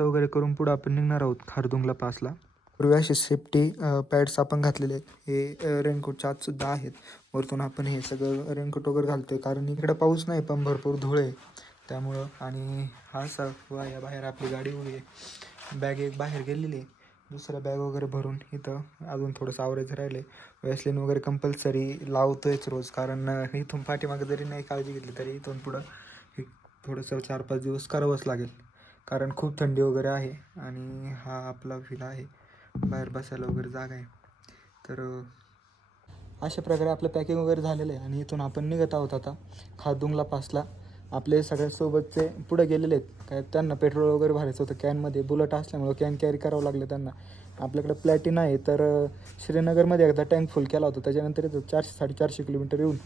वगैरे करून पुढं आपण निघणार आहोत खारदुंगला पासला. पूर्वी असे सेफ्टी पॅड्स आपण घातलेले आहेत. हे रेनकोटच्या आतसुद्धा आहेत. वरतून आपण हे सगळं रेनकोट वगैरे घालतोय कारण इकडं पाऊस नाही पण भरपूर धूळ आहे त्यामुळं. आणि हा या बाहेर आपली गाडी उभी आहे. बॅग एक बाहेर गेलेली आहे. दुसऱ्या बॅग वगैरे भरून इथं अजून थोडंसं आवरायचं राहिलं आहे. वॅसलिन वगैरे कंपल्सरी लावतोयच रोज कारण इथून पाठीमागं जरी नाही काळजी घेतली तरी इथून पुढं हे थोडंसं 4-5 दिवस करावंच लागेल कारण खूप थंडी वगैरे आहे. आणि हा आपला व्हिला आहे, बाहेर बसायला वगैरे जागा आहे. तर अशा प्रकारे आपलं पॅकिंग वगैरे झालेलं आहे आणि इथून आपण निघत आहोत आता खारदुंगला पासला. आपले सगळ्यासोबतचे पुढे गेलेले आहेत. काय त्यांना पेट्रोल वगैरे भरायचं होतं कॅनमध्ये. बुलेट असल्यामुळं कॅन कॅरी करावं लागलं त्यांना. आपल्याकडे प्लॅटिना आहे तर श्रीनगरमध्ये एकदा टँक फुल केला होता. त्याच्यानंतर इथं 400-450 किलोमीटर येऊन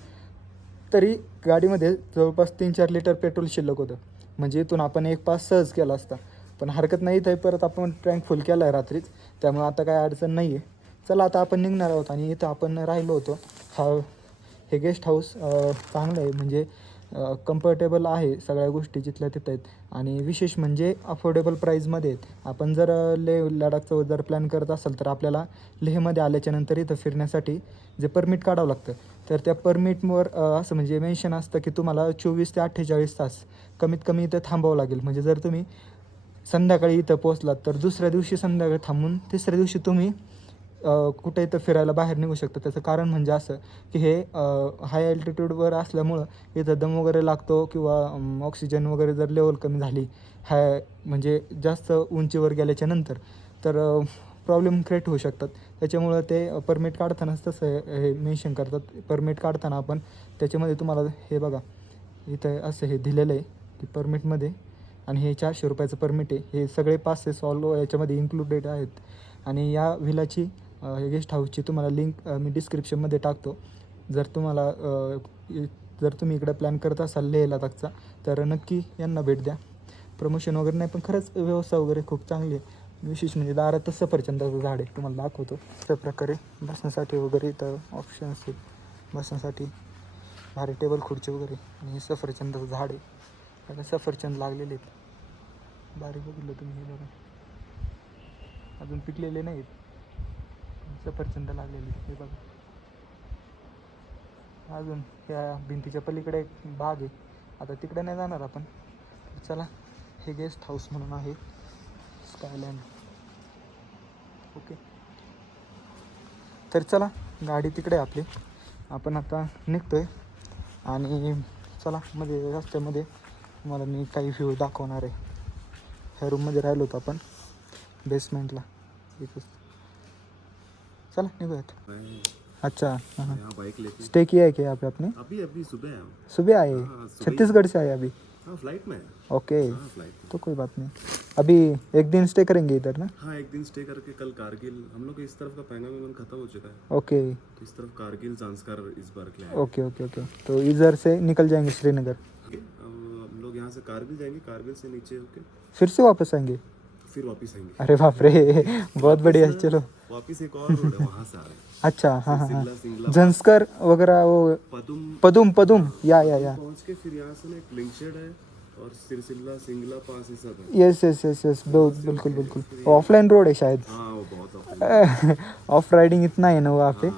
तरी गाडीमध्ये जवळपास 3-4 लिटर पेट्रोल शिल्लक होतं. म्हणजे इथून आपण एक पास सहज केला असता. पण हरकत नाही, इथं परत आपण टँक फुल केला आहे रात्रीच, त्यामुळे आता काय अडचण नाही आहे. चला आता आपण निघणार आहोत. आणि इथं आपण राहिलो होतो. हे गेस्ट हाऊस चांगलं आहे, म्हणजे कम्फर्टेबल आहे, सगळ्या गोष्टी जिथल्या तिथं आहेत. आणि विशेष म्हणजे अफोर्डेबल प्राईजमध्ये आहेत. आपण जर लेह लडाखचं जर प्लॅन करत असाल तर आपल्याला लेहमध्ये आल्याच्यानंतर इथं फिरण्यासाठी जे परमिट काढावं लागतं तर त्या परमिटवर असं म्हणजे मेन्शन असतं की तुम्हाला 24 ते 48 तास कमीत कमी इथं थांबावं लागेल. म्हणजे जर तुम्ही संध्याकाळी इथं पोहोचलात तर दुसऱ्या दिवशी संध्याकाळी थांबून तिसऱ्या दिवशी तुम्ही कुठे इथं फिरायला बाहेर निघू शकता. त्याचं कारण म्हणजे असं की हे हाय अल्टिट्यूडवर असल्यामुळं इथं दम वगैरे लागतो किंवा ऑक्सिजन वगैरे जर लेवल कमी झाली म्हणजे जास्त उंचीवर गेल्याच्या नंतर तर प्रॉब्लेम क्रिएट होऊ शकतात. त्याच्यामुळं ते परमिट काढतानाच तसं हे मेन्शन करतात. परमिट काढताना आपण त्याच्यामध्ये तुम्हाला हे बघा इथं असं हे दिलेलं आहे की परमिटमध्ये. आणि हे 400 रुपयाचं परमिट आहे. हे सगळे पासेस ऑल याच्यामध्ये इन्क्लुडेड आहेत. आणि या व्हिलाची गेस्ट हाऊसची तुम्हाला लिंक मी डिस्क्रिप्शनमध्ये टाकतो. जर तुम्ही इकडं प्लॅन करत असाल लेह लडाखचा तर नक्की यांना भेट द्या. प्रमोशन वगैरे नाही पण खरंच व्यवस्था वगैरे खूप चांगली आहे. विशेष म्हणजे दारातच सफरचंदाचं झाड आहे, तुम्हाला दाखवतो. अशा प्रकारे बसण्यासाठी वगैरे इथं ऑप्शन्स आहेत. बसण्यासाठी भारी टेबल खुर्ची वगैरे. आणि सफरचंदाचं झाड आहे, आता सफरचंद लागलेले आहेत. भारी बघितलं तुम्ही, हे बघा अजून पिकलेले नाहीत, सफरचंद लागलेले हे बघा. अजून या भिंतीच्या पलीकडे एक बाग आहे. आता तिकडे नाही जाणार आपण. चला, हे गेस्ट हाऊस म्हणून आहे स्कायलँड. ओके, तर चला गाडी तिकडे आपली, आपण आता निघतोय. आणि चला मध्ये रस्त्यामध्ये तुम्हाला मी काही व्ह्यू दाखवणार आहे. ह्या रूममध्ये राहिलो होतो आपण बेसमेंटला इथंच. चला निघूयात. अच्छा, हाँ, स्टे किया है क्या यहाँ पे आपने? अभी सुबह सुबह आए? हाँ, छत्तीसगढ़ से आए अभी? हाँ, फ्लाइट में। ओके, हाँ, फ्लाइट में। तो कोई बात नहीं. अभी एक दिन स्टे करेंगे इधर ना? हाँ, एक दिन स्टे करके कल कारगिल, हम लोग इस तरफ का पैंगोंग खत्म हो चुका है, ओके तो इस तरफ कारगिल जांस्कर इस बार के लिए आए। ओके ओके ओके, तो इधर से निकल जाएंगे श्रीनगर, हम लोग यहाँ से कारगिल जाएंगे, कारगिल से नीचे होके फिर से वापस आएंगे? फिर वापस आएंगे। अरे बाप रे, बहुत बढ़िया. चलो, वापस एक और रोड है, वहाँ से आ रहे हैं। अच्छा, हाँ हाँ हाँ, सिंगला झंस्कर वगैरह वो पदुम या पहुँच के फिर यहाँ से ना एक लिंकशेड है और सिंगला पास ये सब है। यस बिल्कुल बिल्कुल. ऑफलाइन रोड है शायद. हाँ, वो बहुत ऑफ राइडिंग इतना है ना वहाँ पे.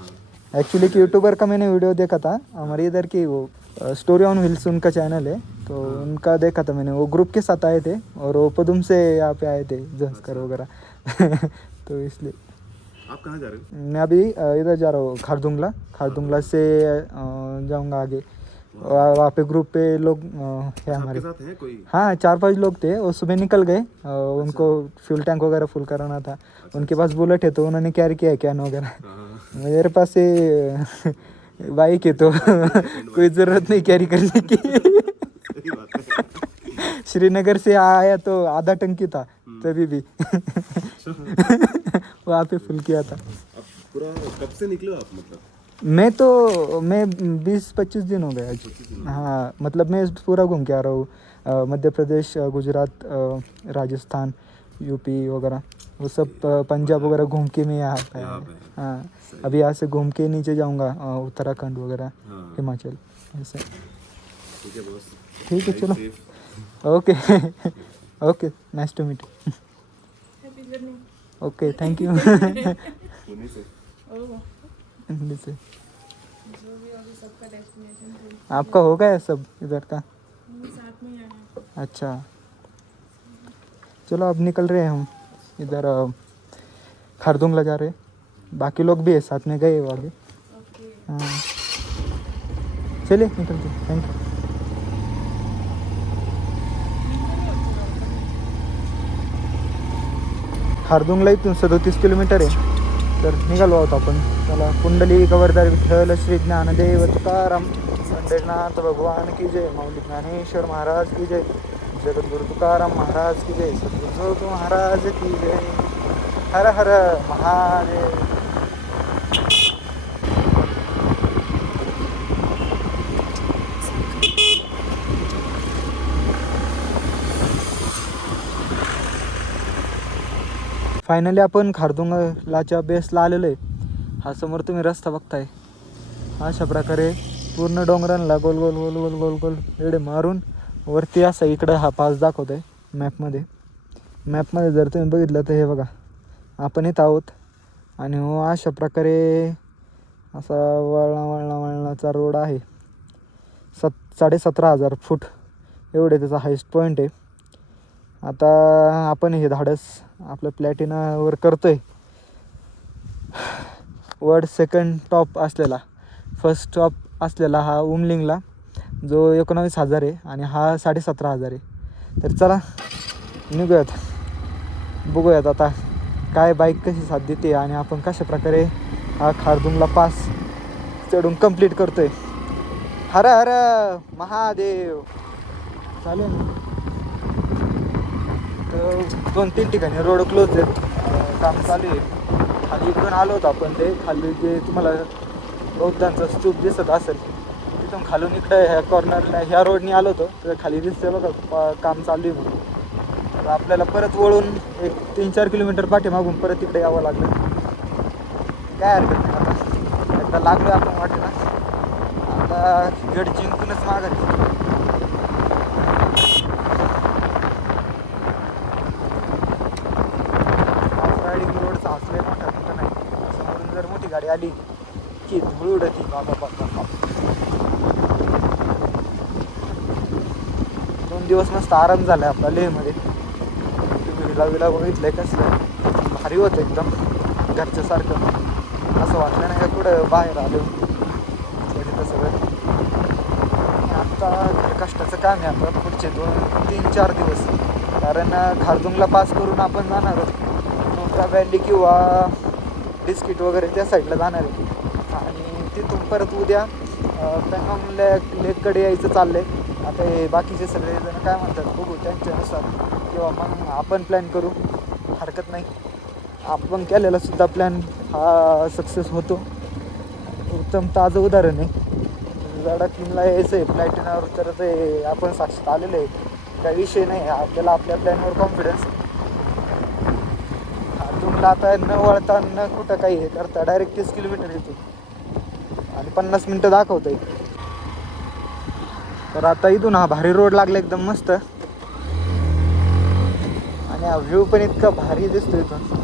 एक्चुअली एक यूट्यूबर का मैंने वीडियो देखा था हमारे इधर की, वो स्टोरी ऑन व्हील्स उनका चैनल है, तो उनका देखा था मैंने. वो ग्रुप के साथ आए थे और वो पदुम से यहाँ पे आए थे, झंस्कर वगैरह. तो इसलिए. आप कहाँ जा रहे हो? मैं अभी इधर जा रहा हूँ खारदुंगला से जाऊँगा आगे. वहाँ पे ग्रुप पे लोग है हमारे. साथ है कोई? हाँ, 4-5 लोग थे. वो सुबह निकल गए. उनको फ्यूल टैंक वगैरह फुल कराना था. उनके पास बुलेट है तो उन्होंने कैरी किया है कैन वगैरह. मेरे पास ये बाइक है तो कोई ज़रूरत नहीं कैरी करने की. श्रीनगर से आया तो आधा टंकी था तभी भी. वहाँ पे फुल किया था. पूरा कब से निकले आप? मतलब मैं 20-25 दिन हो गए आज. हाँ, मतलब मैं पूरा घूम के आ रहा हूँ. मध्य प्रदेश, गुजरात, राजस्थान, यूपी वगैरह वो सब, पंजाब वगैरह घूम के मैं यहाँ पे आया. हाँ, अभी यहाँ से घूम के नीचे जाऊँगा उत्तराखंड वगैरह, हिमाचल ऐसे. ठीक है बॉस. ठीक है, चलो. Okay. Okay, nice to meet. Okay, thank you. Pune से. हिंदी से. आपका हो गया सब इधर का? अच्छा, चलो अब निकल रहे हैं हम इधर खारदुंगला जा रहे हैं. बाकी लोग भी है साथ में, गए वो आगे. हाँ, चलिए निकलते. Thank you. खारदुंगला इथून 37 किलोमीटर आहे. तर निघालो आहोत आपण. चला, कुंडली कवरदार विठ्ठल श्री ज्ञानदेव तुकाराम पंढरीनाथ भगवान की जय. माऊली ज्ञानेश्वर महाराज की जय. जगद्गुरु तुकाराम महाराज की जय. सद्गुरु महाराज की जय. हर हर महादेव. फायनली आपण खारदुंगलाच्या बेसला आलेलो आहे. हा समोर तुम्ही रस्ता बघताय. अशा प्रकारे पूर्ण डोंगरांना गोल गोल गोल गोल गोल गोल एवढे मारून वरती असा इकडं हा पास दाखवत आहे मॅपमध्ये. मॅपमध्ये जर तुम्ही बघितलं तर हे बघा, आपण इथं आहोत आणि हो अशा प्रकारे असा वळणाचा रोड आहे. 17,500 फूट एवढे त्याचा हायस्ट पॉईंट आहे. आता आपण हे धाडस आपलं प्लॅटिनावर करतो आहे. वर्ल्ड सेकंड टॉप असलेला, फर्स्ट टॉप असलेला हा उमलिंगला, जो 19,000 आहे आणि हा 17,500 आहे. तर चला निघूयात, बघूयात आता काय बाईक कशी साथ देते आणि आपण कशा प्रकारे हा खारदुंगला पास चढून कंप्लीट करतो आहे. हर हर महादेव. चालेल. तर 2-3 ठिकाणी रोड क्लोज आहेत, काम चालू आहे. खाली इकडून आलो होतो आपण, ते खाली जे तुम्हाला बौद्धांचा स्तूप दिसत असेल तिथून खालून इकडे ह्या कॉर्नरला ह्या रोडनी आलो होतो. तर खाली दिसते बघा काम चालू आहे म्हणून. तर आपल्याला परत वळून एक 3-4 किलोमीटर पाठीमागून परत इकडे यावं लागलं. काय हरकत नाही, आता एकदा लागलो आपण वाटेला. आता गड जिंकूनच माघारी. रोडचा हसले मोठा कुठं नाही. समोरून जर मोठी गाडी आली की धूळ उडती. बाबा बाबा. 2 दिवस मस्त आराम झाला आपला लेहमध्ये. विला बघितलंय कसलं भारी होतं एकदम, घरच्यासारखं. असं वाटलं नाही का कुठं बाहेर आलो तिथं सगळं. आता कष्टाचं काम आहे आता पुढचे 2-3-4 दिवस. कारण खारदुंगला पास करून आपण जाणार आहोत नोटा व्हॅली किंवा बिस्किट वगैरे त्या साईडला जाणार आहे. आणि तिथून परत उद्या पॅनॉंग लेककडे यायचं चाललं आहे. आता हे बाकीचे सगळेजण काय म्हणतात बघू त्यांच्यानुसार, किंवा मग आपण प्लॅन करू, हरकत नाही. आपण केलेला सुद्धा प्लॅन हा सक्सेस होतो. उत्तम ताजं उदाहरण आहे. लडाखला यायचं आहे प्लॅटिनावर, तर ते आपण साक्षात आलेलं आहे, काही विषय नाही. आपल्याला आपल्या प्लॅनवर कॉन्फिडन्स. तुमला आता न वळता न कुठं काही हे करता डायरेक्ट 30 किलोमीटर येतो आणि 50 मिनटं दाखवतं आहे. तर आता इथून हा भारी रोड लागला एकदम मस्त, आणि हा व्ह्यू पण इतका भारी दिसतो इथून.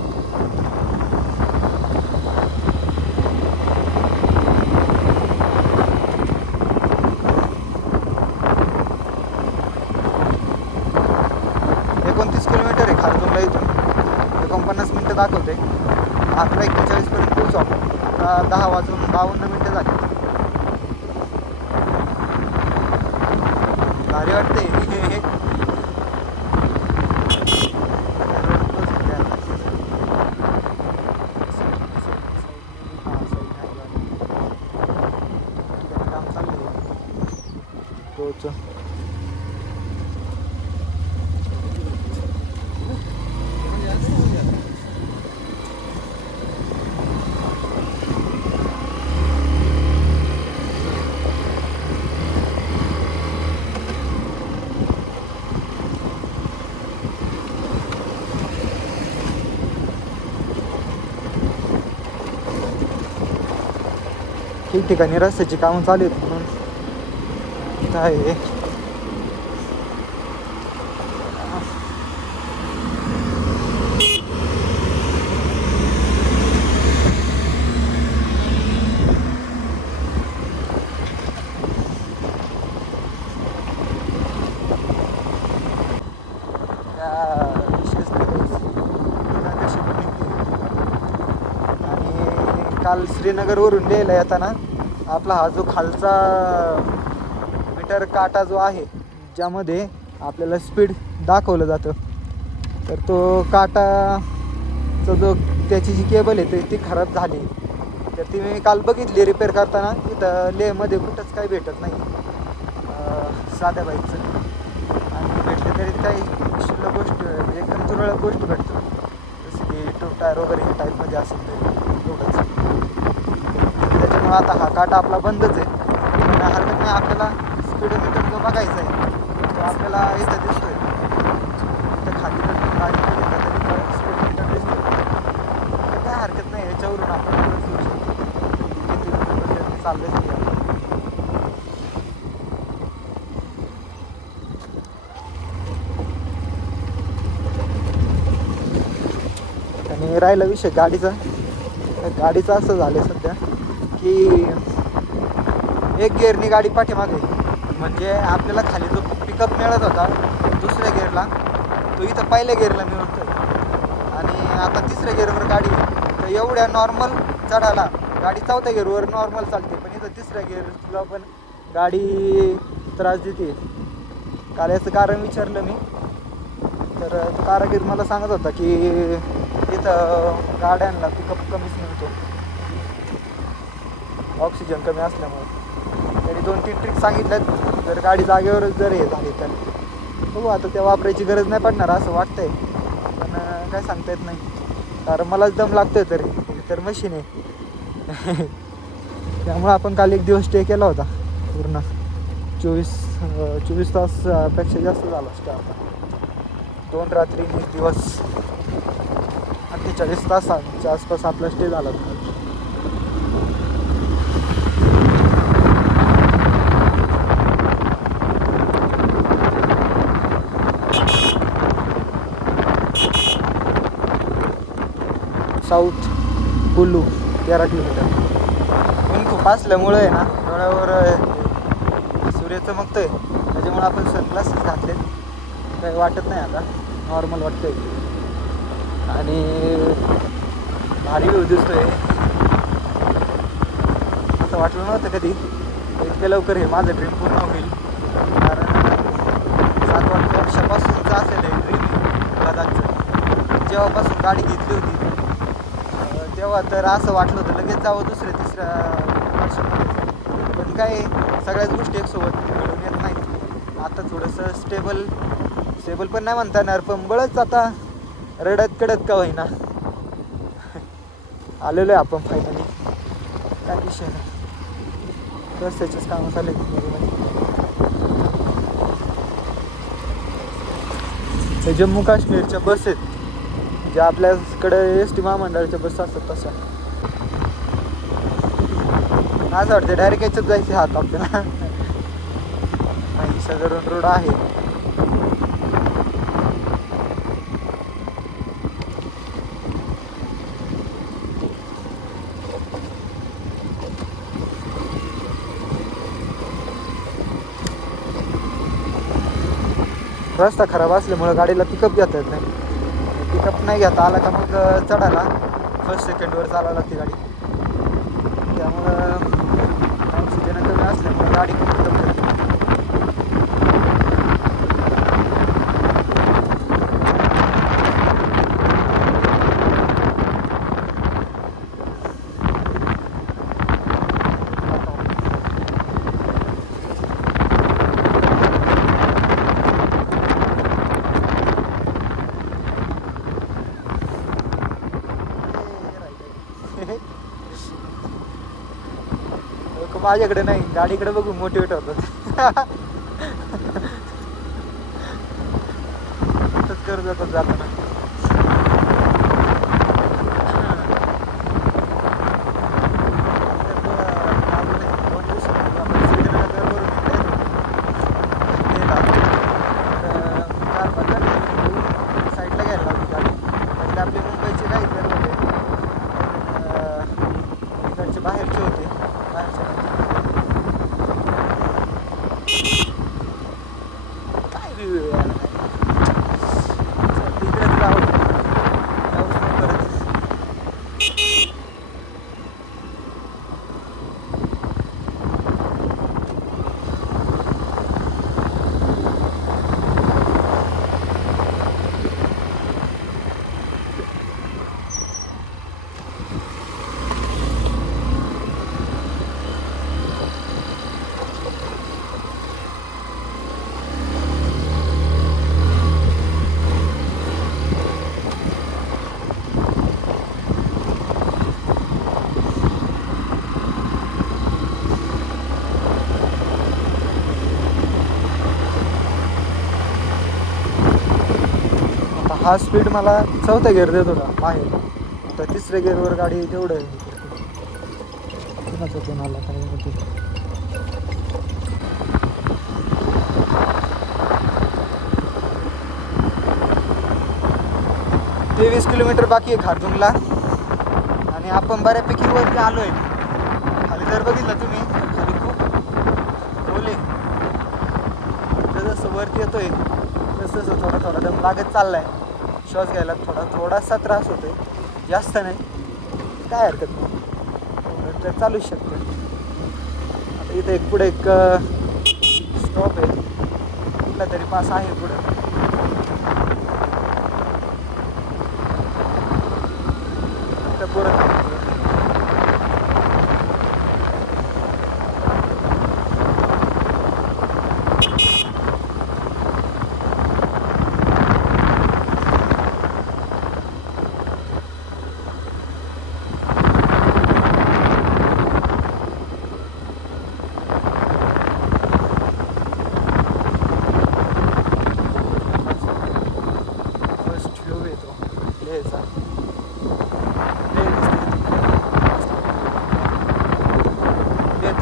दाखवते 11:41 पर्यंत पोहोचू आपण. आता 10:52 झाले. भारी वाटते. काम चाललंय रोजचं. ठिकठिकाणी रस्त्याची कामं चालू आहेत म्हणून काय काल श्रीनगरवरून द्यायला येताना आपला हा जो खालचा मीटर काटा जो आहे ज्यामध्ये आपल्याला स्पीड दाखवलं जातं, तर तो काटाचा जो त्याची जी केबल आहे ती खराब झाली. तर ती मी काल बघितली रिपेअर करताना. इथं लेहमध्ये कुठंच काही भेटत नाही साध्या बाईकचं, आणि भेटले तरी काही शिल्लक गोष्ट एकदम तुरळक गोष्ट भेटतं, जसं की टू टायर वगैरे हे टाईपमध्ये असेल तरी एवढंच. त्याच्यामुळे आता हा काटा आपला बंदच आहे. पण हरकत नाही, आपल्याला स्पीडोमीटर जो बघायचा आहे तो आपल्याला इथं दिसतोय. इथं खाली जर गाडी घेतला तरी स्पीडोमीटर दिसतोय. तर काय हरकत नाही, याच्यावरून आपण घेऊ शकतो किती किलोमीटर चाललंच नाही. आणि राहिला विषय गाडीचा असं झालं सध्या की एक गिअरनी गाडी पाठीमागे, म्हणजे आपल्याला खाली जो पिकअप मिळत होता दुसऱ्या गिअरला तो इथं पहिल्या गिअरला मिळतोय, आणि आता तिसऱ्या गिअरवर गाडी आहे. तर एवढ्या नॉर्मल चढायला गाडी चौथ्या गिअरवर नॉर्मल चालते, पण इथं तिसऱ्या गिअरला पण गाडी त्रास देते. काल याचं कारण विचारलं मी, तर तो कारागीर मला सांगत होता की इथं गाड्यांना पिकअप कमीच मिळतो ऑक्सिजन कमी असल्यामुळे. त्यांनी 2-3 ट्रिक सांगितल्यात, जर गाडी जागेवरच जर हे झाली तर बघू. आता त्या वापरायची गरज नाही पडणार असं वाटतंय, पण काय सांगता येत नाही, कारण मलाच दम लागतोय तरी तर मशीन आहे. त्यामुळं आपण काल एक दिवस स्टे केला होता पूर्ण 24 तासपेक्षा जास्त झाला स्टे. आता 2 रात्री 1 दिवस 48 तासांच्या आसपास आपला स्टे झाला. South Kullu 13 kilometre. ऊन खूप असल्यामुळं आहे ना, डोळ्यावर सूर्य चमकतोय, त्याच्यामुळे आपण सनग्लासेस घातले, काही वाटत नाही, आता नॉर्मल वाटतंय. आणि भारी व्ह्यू दिसतोय. असं वाटलं नव्हतं कधी इतक्या लवकर हे माझं ड्रीम पूर्ण होईल, कारण 7 वर्षापासूनचं असेल हे ड्रीम लडाखचं. जेव्हापासून गाडी घेतली होती तेव्हा तर असं वाटलं होतं लगेच जावं 2-3 वर्षामध्ये, पण काय सगळ्याच गोष्टी एकसोबत मिळून येत नाहीत. आता थोडंसं स्टेबल पण नाही म्हणता येणार, पण बळच आता रडत कडत का होईना आलेलो आहे आपण फायनली. काय विषय नाही, बस त्याचेच कामं चालू आहेत. जम्मू काश्मीरच्या बस आहेत ज्या आपल्याकडे एस टी महामंडळाच्या बस असतात तशा. असं वाटतं डायरेक्ट याच्यात जायचं हात आपल्याला. सगळं रोड आहे. रस्ता खराब असल्यामुळं गाडीला पिकअप घेता येत नाही. पिकअप नाही घेता आला का मग चढायला फर्स्ट सेकंडवर चालावं लागते गाडी. त्यामुळं ऑक्सिजन कमी असल्यामुळं गाडी खूप पिकअप करते. लोक माझ्याकडे नाही गाडीकडे बघून मोटिवेट होतात. करत जातात जाताना. साईडला घ्यायला लागली गाडी, म्हणजे आपले मुंबईचे काही इकडचे बाहेरचे होते. काय रिव्ह्यू यार, इकडे हा स्पीड मला चौथा गिअर देत होता बाहेर, आता तिसऱ्या गिअरवर गाडी तेवढं कुणाचा फोन आला काय माहिती. 23 किलोमीटर बाकी आहे खारदुंगला आणि आपण बऱ्यापैकी वरती आलो आहे. खाली जर बघितलं तुम्ही खाली खूप ओले, जसं वरती येतोय तसं तसं थोडा थोडा दम लागत चालला आहे. श्वास घ्यायला थोडासा त्रास होतोय, जास्त नाही, काय हरकत नाही, तर चालूच शकतं. आता इथं एक पुढे एक स्टॉप आहे, कुठला तरी पास आहे पुढं. परत फर्स्ट फ्लो येतो लिहायचा.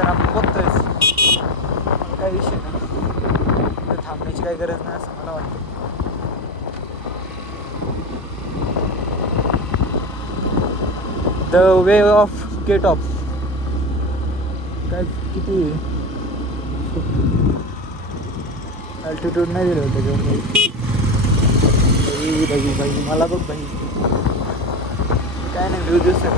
आपण बघतोयच, काही विषय नाही, थांबण्याची काही गरज नाही असं मला वाटतं. द वे ऑफ केटॉप काय किती अल्टिट्यूड नाही दिलं होतं त्याच्यावर बाई मला बघ बाई, काय नाही व्ह्यू दिसतं.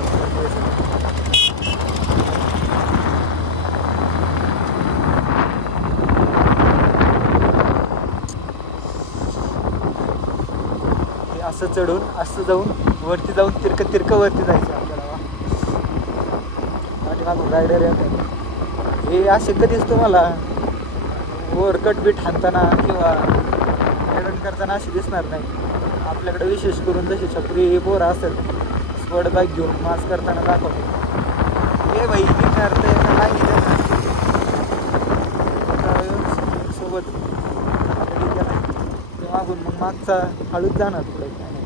असं चढून असं जाऊन वरती जाऊन तिरकं वरती जायचं आपल्याला. आणि माझं रायडर येतात हे असे कधीच तुम्हाला ओव्हरकट बीट हाणताना किंवा रायडन करताना असे दिसणार नाही. आपल्याकडे विशेष करून जशी छपरी पोरं असेल स्पॉट बाईक घेऊन मास्क करताना दाखवतो हे बाई निघणार तर सोबत मागून मग मागचा हळूच जाणार पुढे. काय नाही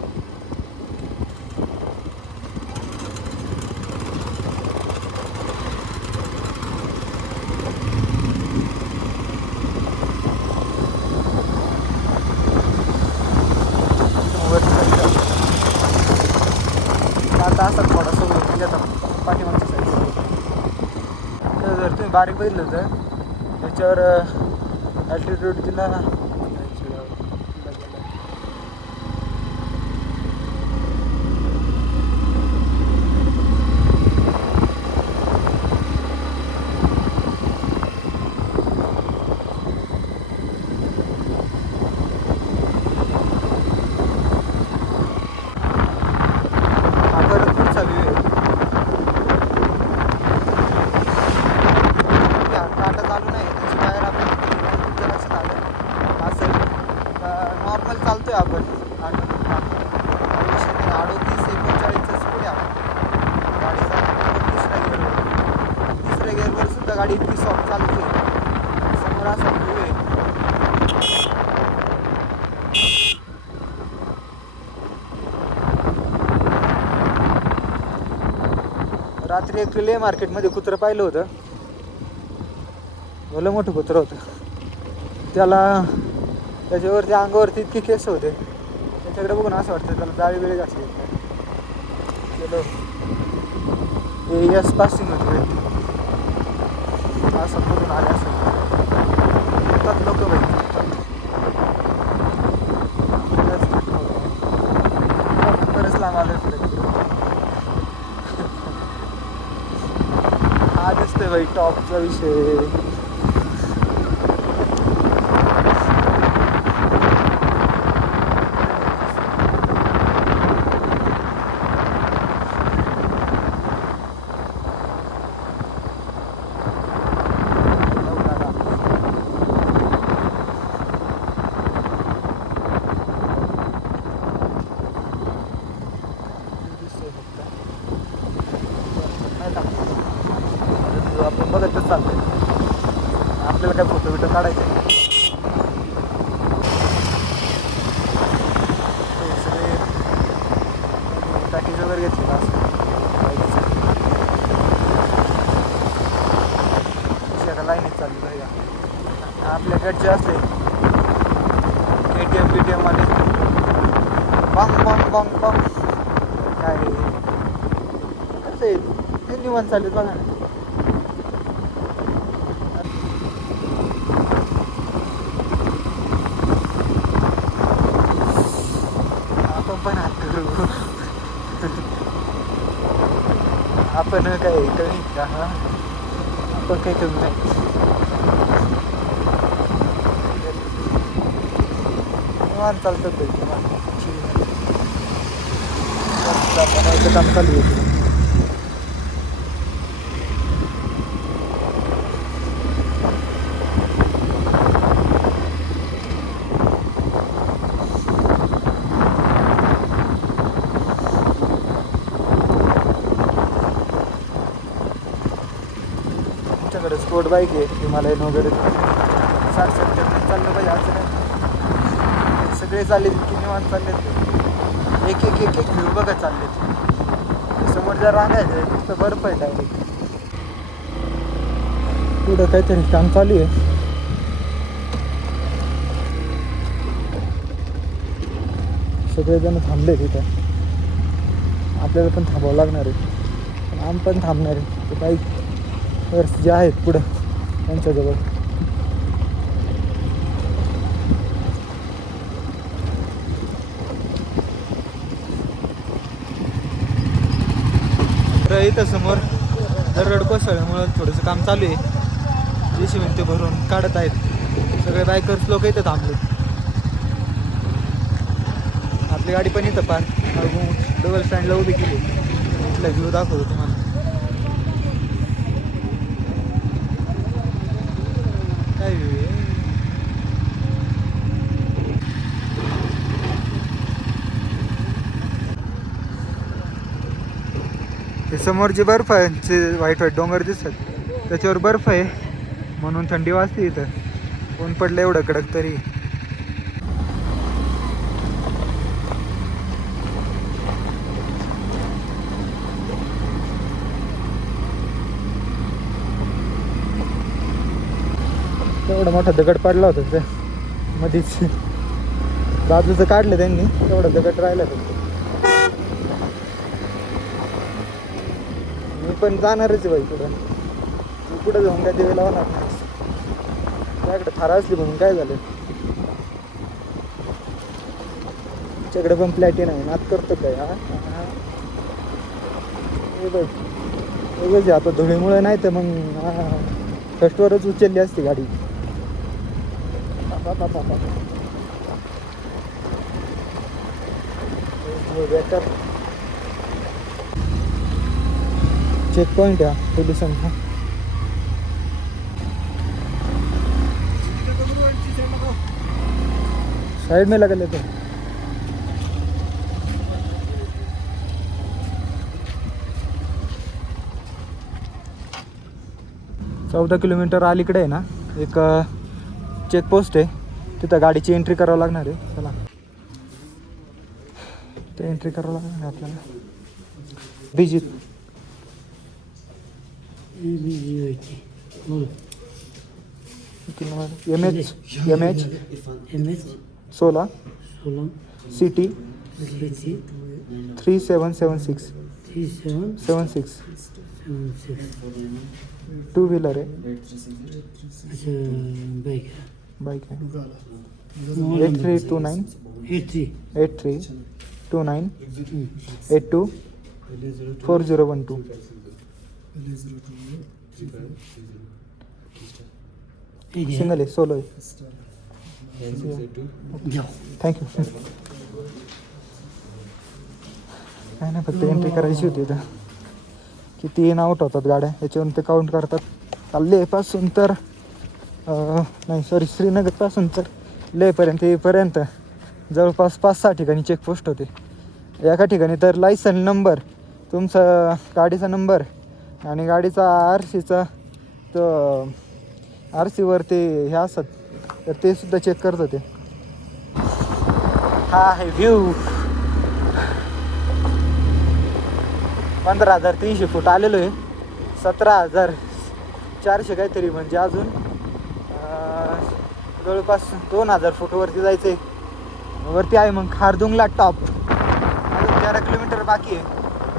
आता असा थोडासा वरती जातात पाठीमागच्या साईडला. जर तुम्ही बारीक बघितलं तर त्याच्यावर अल्टिट्यूड दिला ना, चालतोय आपण 38-39 स्पीड आहे गाडीचा. तिसऱ्या गिअरवर सुद्धा गाडी इतकी सॉफ्ट चालते. समोर असा व्ह्यू आहे. रात्री एक ले मार्केटमध्ये कुत्रं पाहिलं होतं, भलं मोठं कुत्रं होतं. त्याच्यावरती अंगावरती इतके केस होते, त्याच्याकडे बघून असं वाटतं त्याला जाळी वेळी घातली. यस पासिंग होती व्यक्ती असं करून आले असं येतात लोक बाई. बरंच लांब आलं हा दिसतोय बाई टॉपचा विषय. आपण बघतच चालतोय, आपल्याला काय फोटो बिटो काढायचे. पॅकेज वगैरे घेतलेलं असतं आता लाईनीत चालली पाहिजे आपल्याकडचे असले KTM BTM मध्ये बॉंग बॉंग बॉंग बॉंग काय कसं आहे ते निवांत चालत बघा ना. आपण पण हात करू आपण काय कमी का हा आपण काही कमी नाही निवांत चालतं बनवायचं काम चालू आहे. तुमच्याकडे स्पोर्ट बाईक आहे हिमालयन वगैरे 60-70 चाललं पाहिजे असं नाही सगळे चालले की निवांत चालले एक एक एक एक व्ह्यू बघत चालले समोर जर रांगायचं नुसतं बर्फ आहे डायरेक्ट पुढं काहीतरी काम चालू आहे. सगळेजण थांबले तिथं आपल्याला पण थांबावं लागणार आहे पण आम्ही पण थांबणार आहे ते बाईक जे आहेत पुढं त्यांच्याजवळ. तर इथं समोर दरड कोसळल्यामुळं थोडंसं काम चालू आहे JCB ते भरून काढत आहेत सगळे बायकर्स लोक इथं थांबले. आपली गाडी पण इथं पार डबल स्टँडला उभी केली इथला व्ह्यू दाखवतो तुम्हाला. काय व्ह्यू आहे ते समोर जे बर्फ आहे ते व्हाईट व्हाईट डोंगर दिसतात त्याच्यावर बर्फ आहे म्हणून थंडी वाजते इथं ऊन पडलं एवढं कडक तरी. एवढा मोठा दगड पडला होता त्या मध्येच बाजूचं काढलं त्यांनी तेवढा दगड राहिला फक्त. मी पण जाणारच आहे बाई पुढं मी पुढं जाऊन काय दिवे लावणार नाही त्याकडे थारा असली म्हणून काय झालं तुमच्याकडे पण प्लॅटिन आहे नात करतो काय हा हे बघ वेगळंच आता धुळीमुळे नाही तर मग फर्स्टवरच उचलली असती गाडी. चेक पॉइंट है पोल्यूशन का साइड में लगा लेते 14 किलोमीटर अलीकडे आहे ना एक चेकपोस्ट आहे तिथं गाडीची एंट्री करावं लागणार आहे. चला ते एंट्री करावं लागणार आहे आपल्याला. बिजित MH 16 CT 3776 टू व्हीलर है बाइक है 8329 82 4012 सिंगल है सोलो है. थँक्यू. काय नाही फक्त एंट्री करायची होती इथं किती इन आउट होतात गाड्या याच्यावरून ते काउंट करतात. लेहपासून तर नाही सॉरी श्रीनगरपासून तर लेहपर्यंत येईपर्यंत जवळपास 5-6 ठिकाणी चेकपोस्ट होते. एका ठिकाणी तर लायसन नंबर तुमचा गाडीचा नंबर आणि गाडीचा RCचा तो RCवर ते हे असतात तर ते सुद्धा चेक करत होते. हा आहे व्ह्यू 15,300 फूट आलेलो आहे. 17,400 काहीतरी, म्हणजे अजून जवळपास 2,000 फूट वरती जायचं आहे. वरती आहे मग खारदुंगला टॉप. अजून 13 किलोमीटर बाकी आहे.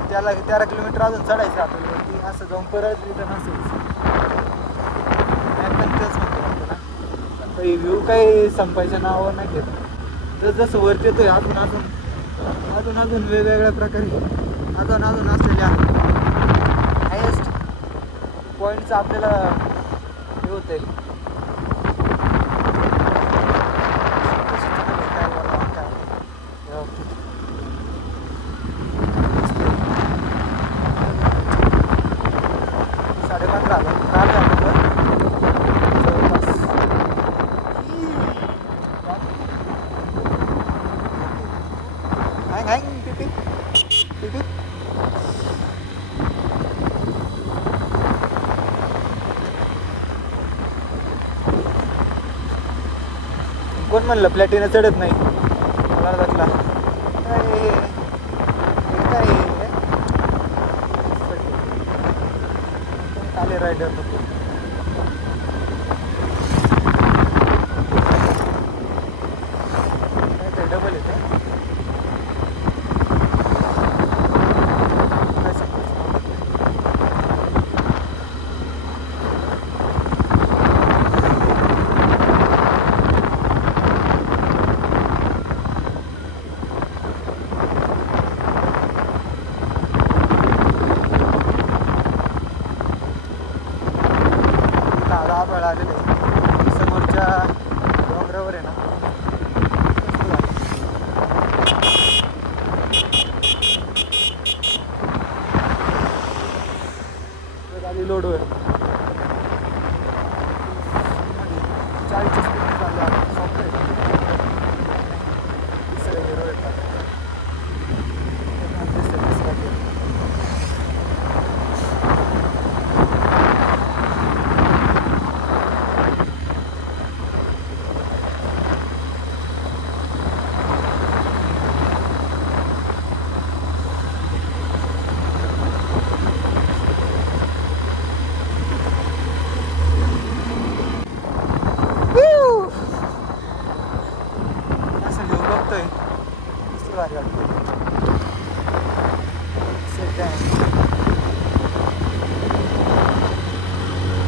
त्याला 13 किलोमीटर अजून चढायचं आपल्याला वरती. असं जाऊन परत रिटर्न असेल. पण तेच म्हणतो आपल्याला, आता व्ह्यू काही संपायच्या नावावर नाही घेत. जसं वरती येतोय अजून अजून अजून अजून वेगवेगळ्या प्रकारे अजून असलेल्या हायेस्ट पॉईंटचं आपल्याला हे होतं आहे. कोण म्हणलं प्लॅटिना चढत नाही? मला वाटला आले रायडर डबल येते. आलेलं आहे समोरच्या डोंगरावर आहे ना. गाडी लोड होईल 40 स्पीड चालू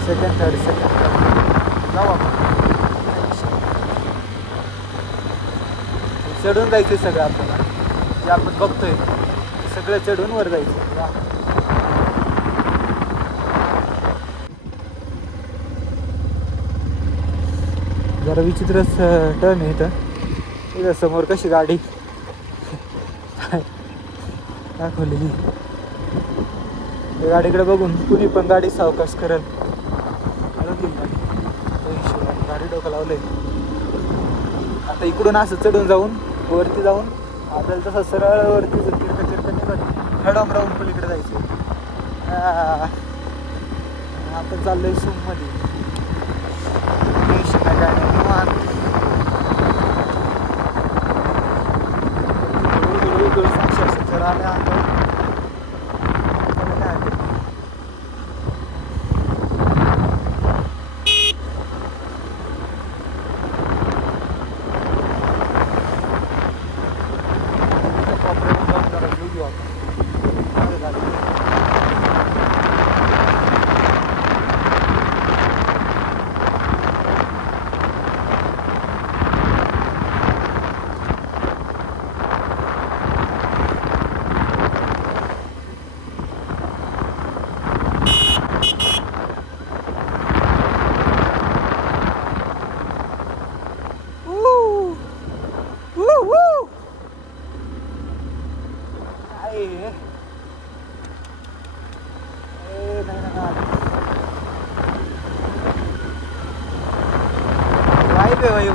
सेकंड थर्ड जाऊ आपण. चढून जायचं सगळं आपल्याला, जे आपण बघतोय सगळं चढून वर जायचं. जरा विचित्रच टर्न आहे इथं समोर कशी गाडी दाखवलेली. गाडीकडे बघून कुणी पण गाडी सावकाश करेल. गाडी डोकं लावलंय. आता इकडून असं चढून जाऊन वरती जाऊन आपल्याला तसं सरळ वरती चिरकं निघत हडम राहून पलीकडे जायचं. आपण चाललोय सूममध्ये. जर आल्या आता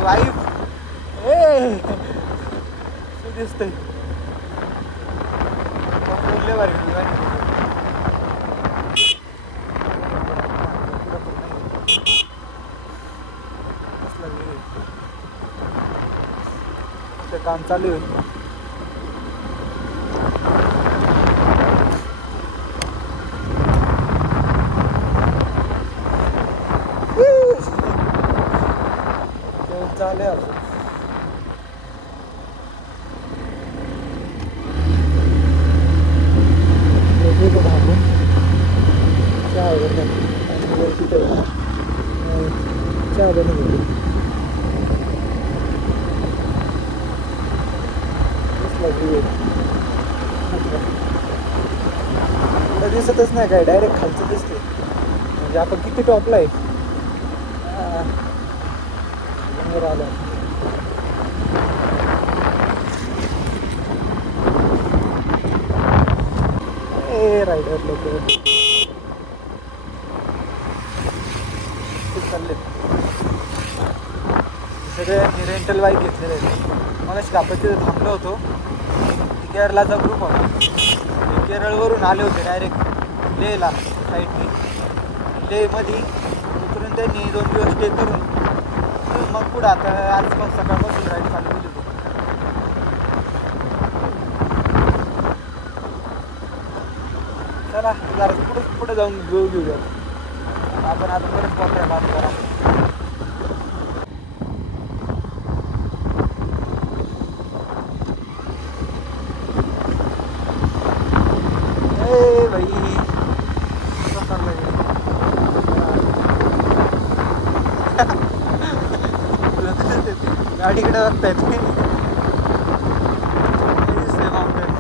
वाईफ दिसतंय. काम चालू आहे. चालू आहे अजून. येतो थांबून चहा वगैरे आणि वरती तर चहा बनवून घेतो. पुढं दिसतच नाही काय, डायरेक्ट खालचं दिसते. म्हणजे आपण किती टॉपला आहे. आलो ए रायडर लोक चालले सगळे. मी रेंटल बाईक घेतलेले आहेत. मला आपण तिथे थांबलो होतो. केरळचा ग्रुप होता. केरळवरून आले होते डायरेक्ट लेहला साईडने. लेहमध्ये उतरून त्यांनी 2 दिवस स्टे करून मग पुढं आता आजपास सकाळपासून राईड चालू केली होती. चला जरा पुढे जाऊन घेऊया आपण. आता परत वापरायला बात करा. ए भाई गाडीकडे बघतायत. माउंटेन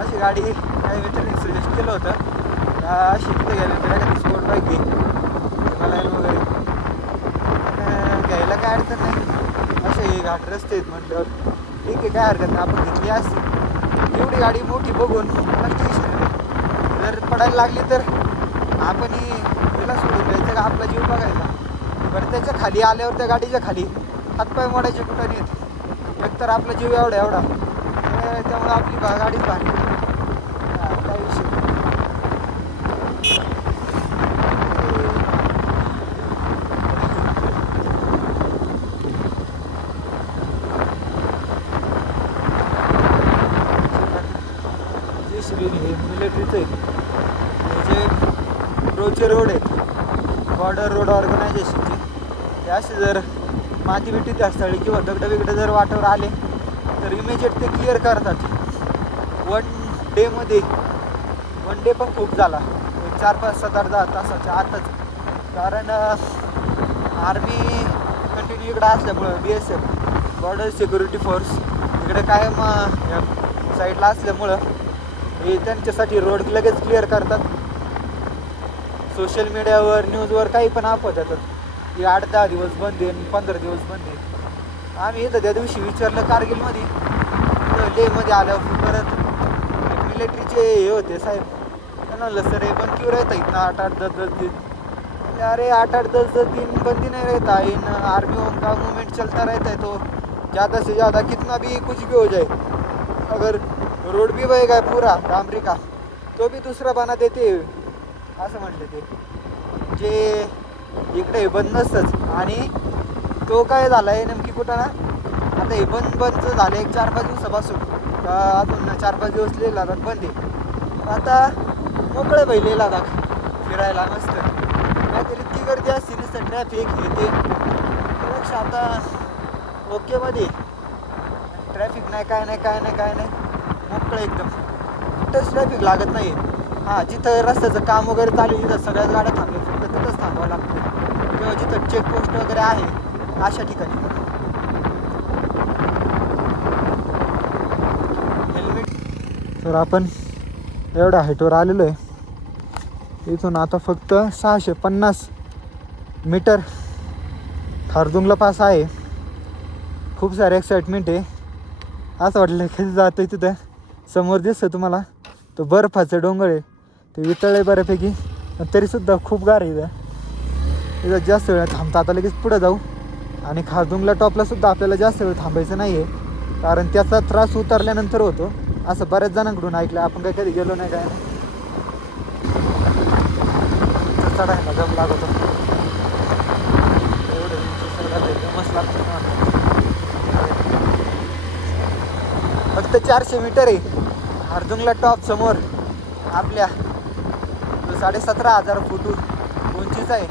अशी गाडी काही मित्रांनी सजेस्ट केलं होतं. अशी तिथे गेलं तर एखादी स्पोर्ट बाईक घे मला वगैरे घ्यायला काय अडचण नाही. असे घाट रस्ते आहेत म्हटल्यावर ठीक आहे, काय हरकत नाही. आपण घेतली असती एवढी गाडी मोठी बघून टेन्शन नाही. जर पडायला लागली तर आपण तिला सोडून द्यायचं का आपला जीव बघायचा. बरं त्याच्या खाली आल्यावर त्या गाडीच्या खाली हातपाय मोडायचे कुठं नाहीत. एकतर आपला जीव एवढा त्यामुळे आपली गाडीच भारी. काय विषय हे मिलिटरीचं आहे. हे जे रोडचे रोड आहेत बॉर्डर रोड ऑर्गनायझेशनचे, ते असे जर माती बिटी त्या स्थळी किंवा दगड बिगडं जर वाटेवर आले तर इमिजिएट ते क्लिअर करतात. 1 डेमध्ये 1 डे पण खूप झाला. 4, 5, 7, 8, 10 तासाच्या आतच. कारण आर्मी कंटिन्यू इकडं असल्यामुळं BSF बॉर्डर सिक्युरिटी फोर्स इकडे कायम साईडला असल्यामुळं हे त्यांच्यासाठी रोड लगेच क्लिअर करतात. सोशल मीडियावर न्यूजवर काही पण अफवा येतात की 8-10 दिवस बंद आहे, 15 दिवस बंद आहे. आम्ही इथं त्या दिवशी विचारलं कारगिलमध्ये, लेहमध्ये आल्यावर परत मिलिटरीचे हे होते साहेब. त्यांना म्हणलं सर हे बंद क्यों रहता इतना 8-8, 10-10 दिन. अरे 8-8, 10-10 दिन बंद ही नहीं रहता. इन आर्मियों का मूवमेंट चलता रहता है तो ज़्यादा से ज़्यादा कितना भी कुछ भी हो जाए, अगर रोड भी बहेगा पूरा डांबरी का तो भी दूसरा बना देते असं म्हटले ते. जे इकडे बंद नसतंच. आणि तो काय झाला आहे नेमकी कुठं ना, आता हे बंदचं झालं एक 4-5 दिवसापासून. अजून 4-5 दिवस लेह लडाख बंद आहे. आता मोकळं भाई लेह लडाख फिरायला मस्त. नाहीतर इतकी गर्दी असते नुसतं ट्रॅफिक हे ते. त्यापेक्षा आता ओकेमध्ये ट्रॅफिक नाही काय नाही मोकळं एकदम. कुठंच ट्रॅफिक लागत नाही. हां जिथं रस्त्याचं काम वगैरे चालू आहे तिथं सगळ्याच गाड्या थांबल्या फक्त तिथंच थांबावं लागतं किंवा जिथं चेकपोस्ट वगैरे आहे अशा ठिकाणी. हेल्मेट. तर आपण एवढ्या हाईटवर आलेलो आहे. इथून आता फक्त 650 मीटर खारदुंगला पास आहे. खूप सारे एक्साइटमेंट आहे. असं वाटलं कधी जातं आहे. तिथं समोर दिसतं तुम्हाला तो बर्फाचं डोंगर आहे ते वितळलं आहे बऱ्यापैकी, पण तरीसुद्धा खूप गार आहे इथं. जास्त वेळ थांबता. आता लगेच पुढं जाऊ. आणि खारदुंगला टॉपलासुद्धा आपल्याला जास्त वेळ थांबायचं नाही आहे कारण त्याचा त्रास उतरल्यानंतर होतो असं बऱ्याच जणांकडून ऐकलं. आपण काही कधी गेलो नाही काय नाही. चढायला जम लागतो एवढं मस्त लागतं. फक्त 400 मीटर आहे खारदुंगला टॉप समोर आपल्या. 17,500 फूट उंचीचा आहे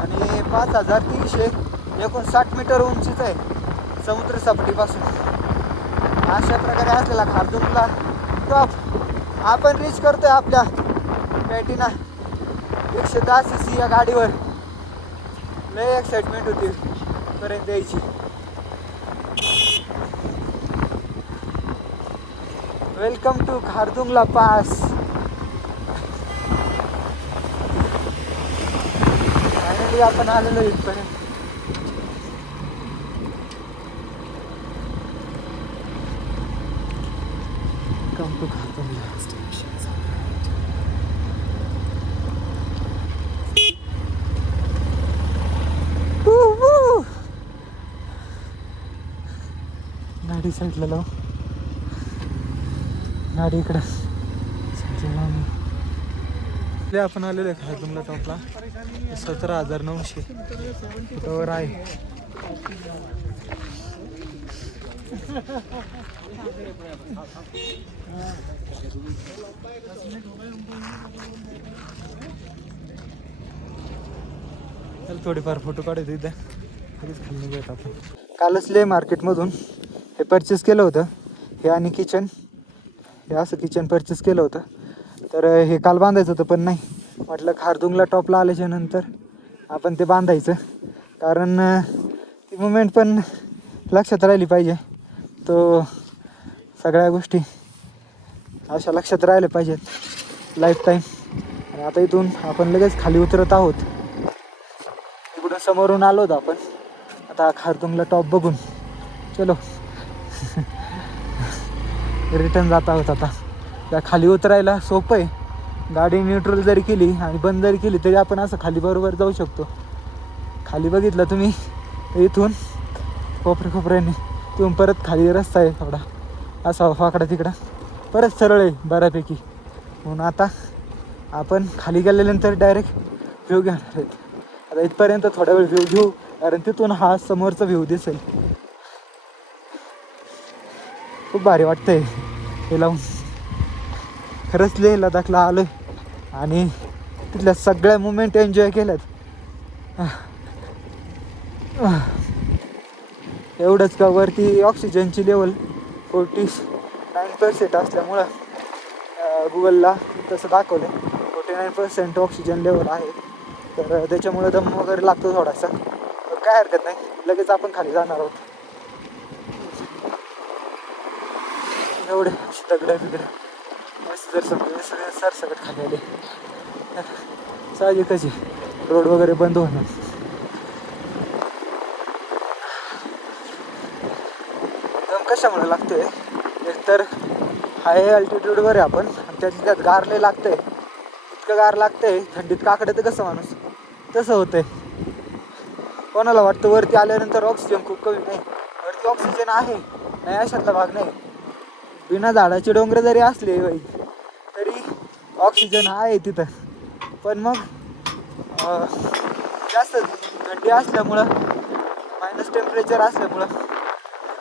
आणि 5,300 एकूण 60 मीटर उंचीच आहे समुद्र सपाटीपासून. अशा प्रकारे असलेला खारदुंगला टॉप आपण रीच करतोय आपल्या पॅटिना 110 cc या गाडीवर. लय एक्साइटमेंट होती पर्यंत यायची. Welcome to Khardungla pass. Finally आपण आलेलो इथपर्यंत. Welcome to Khardungla. गाडी साईडला लाव. गाडी इकडं आपण आलेलो आहे खारदुंगला टॉपला. 17,900 फुटावर आहे. थोडेफार फोटो काढायचे इथं खाली निघूयात आपण. कालच ले मार्केटमधून हे परचेस केलं होतं. हे आणि किचन, हे असं किचन परचेस केलं होतं. तर हे काल बांधायचं होतं पण नाही म्हटलं खारदुंगला टॉपला आल्याच्या नंतर आपण ते बांधायचं. कारण ती मुमेंट पण लक्षात राहिली पाहिजे. तो सगळ्या गोष्टी अशा लक्षात राहिल्या पाहिजेत लाईफ टाईम. आणि आता इथून आपण लगेच खाली उतरत आहोत. इकडून समोरून आलो होतो आपण. आता खारदुंगला टॉप बघून चलो रिटर्न जात आहोत. आता त्या खाली उतरायला सोपं आहे. गाडी न्यूट्रल जरी केली आणि बंद जरी केली तरी आपण असं खाली बरोबर जाऊ शकतो. खाली बघितलं तुम्ही तर इथून खोपऱ्याने तिथून परत खाली रस्ता आहे थोडा असा वाकडा तिकडा, परत सरळ आहे बऱ्यापैकी. म्हणून आता आपण खाली गेल्यानंतर डायरेक्ट व्ह्यू घेणार आहेत. आता इथपर्यंत थोडा वेळ व्ह्यू घेऊ कारण तिथून हा समोरचा व्ह्यू दिसेल. खूप भारी वाटतंय हे लावून. खरंच लेह लडाखला आलो आणि तिथल्या सगळ्या मुमेंट एन्जॉय केल्यात. एवढंच का वरती ऑक्सिजनची लेवल 49% असल्यामुळं गुगलला तसं दाखवलं 49% ऑक्सिजन लेवल आहे. तर त्याच्यामुळे दम वगैरे लागतो थोडासा. काय हरकत नाही, लगेच आपण खाली जाणार आहोत. एवढे दगडं मस्त जर सगळे सरसकट खाली आले साहजिकच आहे रोड वगैरे बंद होणार. दम कशामुळे लागतोय, एकतर हाय अल्टिट्यूडवर आहे आपण आणि त्यात गार लय लागतंय. इतकं गार लागतंय थंडीत काकडं तर कसं माणूस तसं होतंय. कोणाला वाटतं वरती आल्यानंतर ऑक्सिजन खूप कमी, नाही वरती ऑक्सिजन आहे, नाही अशातला भाग नाही. बिना झाडाचे डोंगर जरी असले बाई तरी ऑक्सिजन आहे तिथं. पण मग जास्त थंडी असल्यामुळं मायनस टेम्परेचर असल्यामुळं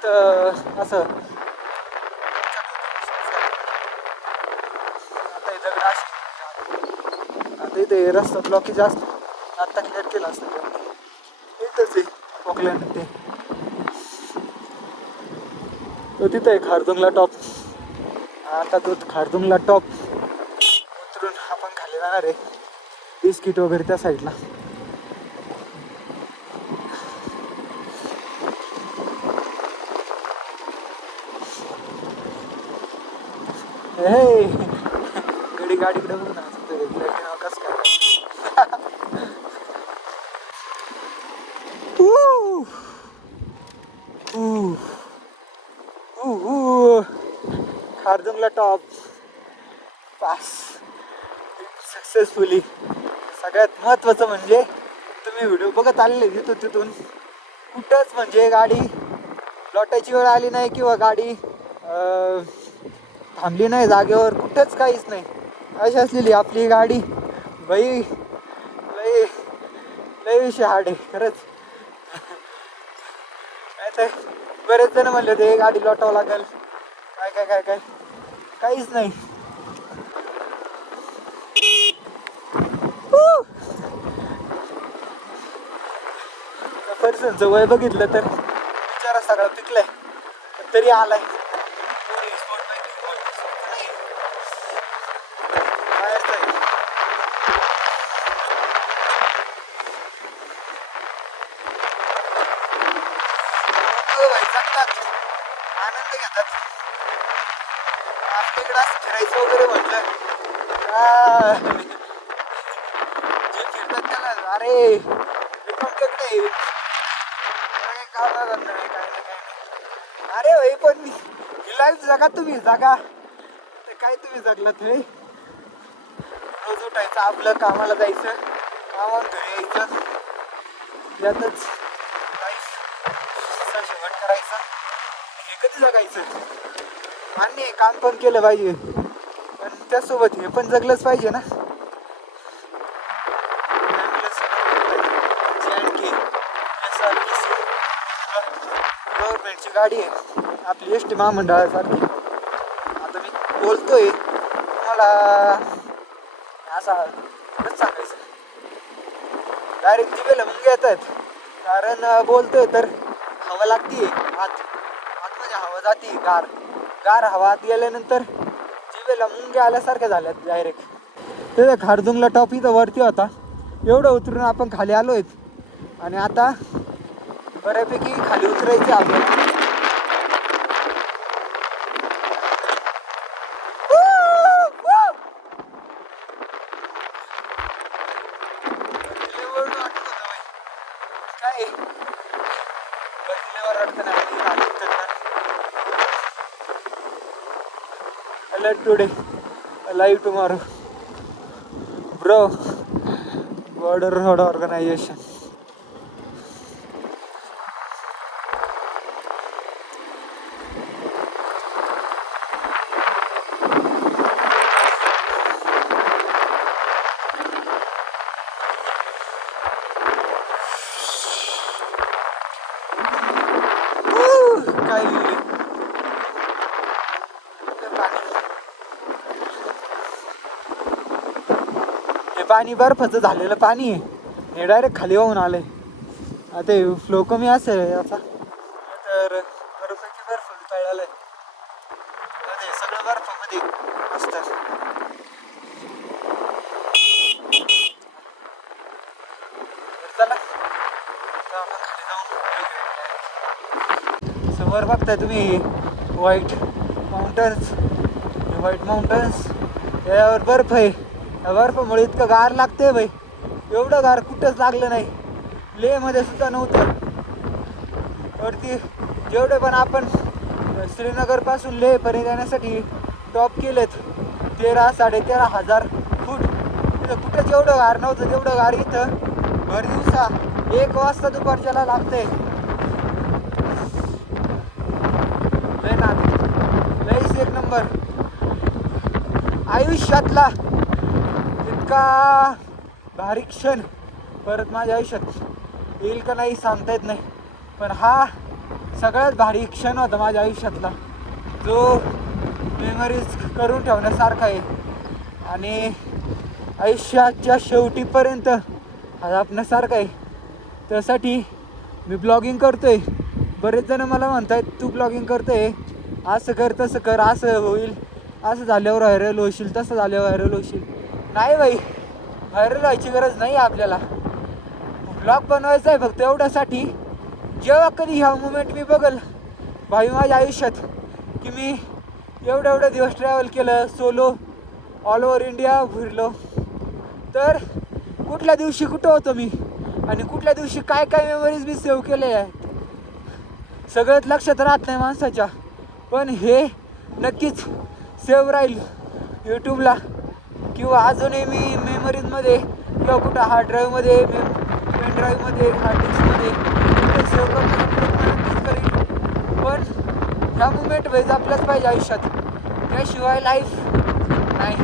तर असं आता इथं आता इथे रस्ता ब्लॉकेज असतो. आत्ता क्लिअर केला असतं इथंच आहे पोकलँड ते. तो तिथं आहे खारदुंगला टॉप. आता तो खारदुंगला टॉप उतरून आपण खाली जाणार आहे बिस्किट वगैरे त्या साईडला. हे गाडीकडे बघ ना कसं काय. Khardungla top pass successfully. सगळ्यात महत्त्वाचं म्हणजे तुम्ही व्हिडिओ बघत आलेले तिथून कुठंच म्हणजे गाडी लोटायची वेळ आली नाही किंवा गाडी थांबली नाही जागेवर, कुठंच काहीच नाही. अशी असलेली आपली गाडी बाई. लय लय विषय हार्ड आहे खरंच. काय तर बरेच जण म्हणले ते गाडी लोटावं लागेल काय काय काय काय काहीच नाही. सफर पर्सनचं वय बघितलं तर बिचारा सगळा पिकलाय, पण तरी आलाय. बाहेरचं आहे. लोकं भाई जगतात, आनंद घेतात. आपल्या इकडं असं फिरायचं वगैरे म्हटलं का जे फिरतात त्याला अरे रिकाम टेकडे आहे. काही कामाला धंदा नाही, काय नाही, काय नाही. अरे भाई पण ही लाईफ जगा, तुम्ही जगा. तर काय तुम्ही जगलात हे? रोज उठायचं, आपलं कामाला जायचं, कामावर घरी यायचं, यातच लाईफ शेवट करायचा. हे कधी जगायचं? मान्य आहे, काम पण केलं पाहिजे, पण त्यासोबत हे पण जगलंच पाहिजे ना. गव्हर्नमेंटची गाडी आहे आपली, एस टी महामंडळासारखी. आता मी बोलतोय तुम्हाला असा कसं सांगायचं, डायरेक्ट जिभेला मुंग्या येतात, कारण बोलतोय तर हवा लागतीये आतमध्ये हवा जाती, गार हवा आत गेल्यानंतर जिभेला मुंग्या आल्यासारख्या झाल्यात डायरेक्ट. ते खारदुंगला टॉप इथं वरती होता, एवढं उतरून आपण खाली आलोय आणि आता बऱ्यापैकी खाली उतरायचं आपल्याला. काय alert today, alive tomorrow, bro. Border Road Organization. काय हे पाणी बर्फाचं झालेलं पाणी आहे, हे डायरेक्ट खाली वाहून आलंय. आता फ्लो कमी असेल याचा, तर बर्फाची बर्फ तळालंय. सगळं बर्फामध्ये असतं. चला खाली जाऊन समोर बघताय तुम्ही व्हाईट माउंटन्स, यावर बर्फ आहे. या बर्फामुळे इतकं गार लागते भाई, एवढं गार कुठंच लागलं नाही. लेह मध्ये सुद्धा नव्हतं. वरती जेवढे पण आपण श्रीनगर पासून लेह पर्यंत जाण्यासाठी टॉप केलेत 13,000-13,500 फूट, तिथं कुठंच एवढं गार नव्हतं जेवढं गार इथं भर दिवसा 1 वाजता दुपारच्याला लागतंय. लईच एक नंबर. आयुष्यातला इतका भारी क्षण परत माझ्या आयुष्यात येईल का नाही सांगता येत नाही, पण हा सगळ्यात भारी क्षण होता माझ्या आयुष्यातला, जो मेमरीज करून ठेवण्यासारखा आहे. आणि आयुष्याच्या शेवटीपर्यंत जपण्यासारखं आहे. त्यासाठी मी ब्लॉगिंग करतोय. बरेच जण मला म्हणतात तू ब्लॉगिंग करतोय, असं कर तसं कर, असं होईल, असं झाल्यावर व्हायरल होशील, तसं झाल्यावर व्हायरल होशील. नाही बाई, व्हायरल व्हायची गरज नाही आपल्याला. ब्लॉग बनवायचा आहे फक्त एवढ्यासाठी, जेव्हा कधी ह्या मुमेंट मी बघल भाई माझ्या आयुष्यात की मी एवढं दिवस ट्रॅव्हल केलं, सोलो ऑल ओव्हर इंडिया फिरलो, तर कुठल्या दिवशी कुठं होतो मी आणि कुठल्या दिवशी काय काय मेमरीज मी सेव्ह केले आहेत सगळंच लक्षात राहत नाही माणसाच्या. पण हे नक्कीच सेव्ह राहील यूट्यूबला किंवा अजूनही मी मेमरीजमध्ये किंवा कुठं हार्ड ड्राईव्हमध्ये, पेन ड्राईव्हमध्ये, हार्ड डिस्कमध्ये सेव्ह करण्याचा प्रयत्न नक्कीच करीन. पण ह्या मुमेंट वेज आपल्याच पाहिजे आयुष्यात, त्याशिवाय लाईफ नाही.